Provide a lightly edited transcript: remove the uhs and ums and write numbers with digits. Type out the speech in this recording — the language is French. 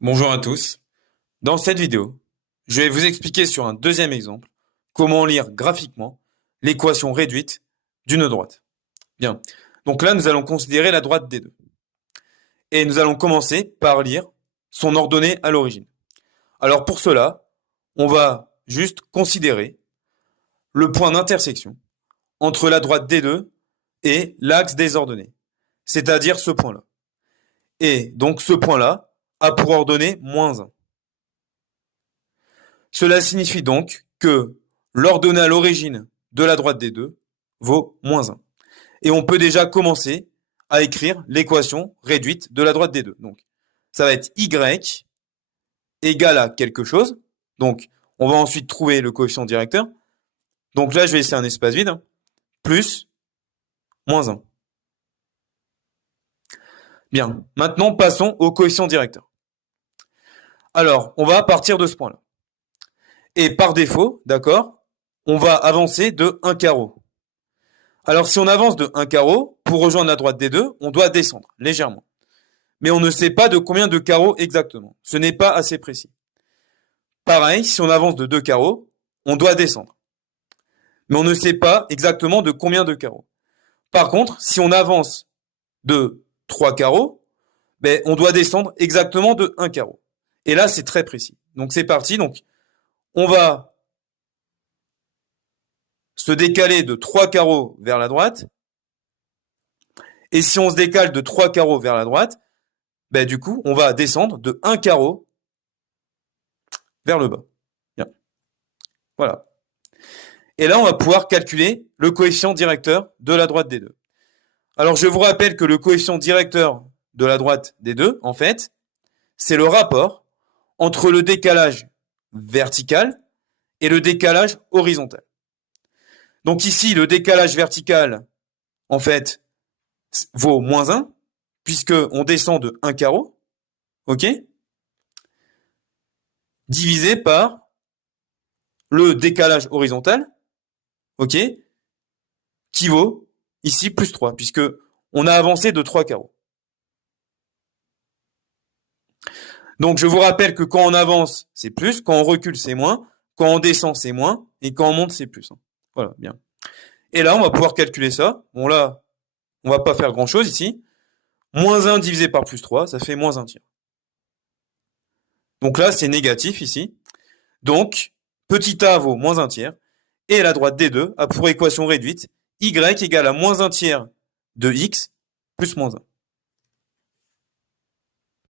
Bonjour à tous. Dans cette vidéo, je vais vous expliquer sur un deuxième exemple comment lire graphiquement l'équation réduite d'une droite. Bien. Donc là, nous allons considérer la droite des deux. Et nous allons commencer par lire son ordonnée à l'origine. Alors pour cela, on va juste considérer le point d'intersection entre la droite des deux et l'axe des ordonnées, c'est-à-dire ce point-là. Et donc ce point-là a pour ordonnée -1. Cela signifie donc que l'ordonnée à l'origine de la droite des deux vaut -1. Et on peut déjà commencer à écrire l'équation réduite de la droite des deux. Donc, ça va être y égale à quelque chose. Donc, on va ensuite trouver le coefficient directeur. Donc là, je vais laisser un espace vide, plus -1. Bien, maintenant, passons au coefficient directeur. Alors, on va partir de ce point-là. Et par défaut, d'accord, on va avancer de 1 carreau. Alors, si on avance de 1 carreau, pour rejoindre la droite des deux, on doit descendre légèrement. Mais on ne sait pas de combien de carreaux exactement. Ce n'est pas assez précis. Pareil, si on avance de 2 carreaux, on doit descendre. Mais on ne sait pas exactement de combien de carreaux. Par contre, si on avance de 3 carreaux, on doit descendre exactement de 1 carreau. Et là, c'est très précis. Donc, c'est parti. Donc, on va se décaler de 3 carreaux vers la droite. Et si on se décale de 3 carreaux vers la droite, du coup, on va descendre de 1 carreau vers le bas. Bien. Voilà. Et là, on va pouvoir calculer le coefficient directeur de la droite des deux. Alors, je vous rappelle que le coefficient directeur de la droite des deux, en fait, c'est le rapport entre le décalage vertical et le décalage horizontal. Donc ici, le décalage vertical, en fait, vaut -1, puisqu'on descend de 1 carreau, ok, divisé par le décalage horizontal, ok, qui vaut ici +3, puisque on a avancé de 3 carreaux. Donc je vous rappelle que quand on avance, c'est plus, quand on recule, c'est moins, quand on descend, c'est moins, et quand on monte, c'est plus. Voilà, bien. Et là, on va pouvoir calculer ça. Bon là, on va pas faire grand-chose ici. -1 divisé par +3, ça fait -1 tiers. Donc là, c'est négatif ici. Donc, petit a vaut -1 tiers. Et la droite des deux a pour équation réduite y égale à -1 tiers de x plus -1.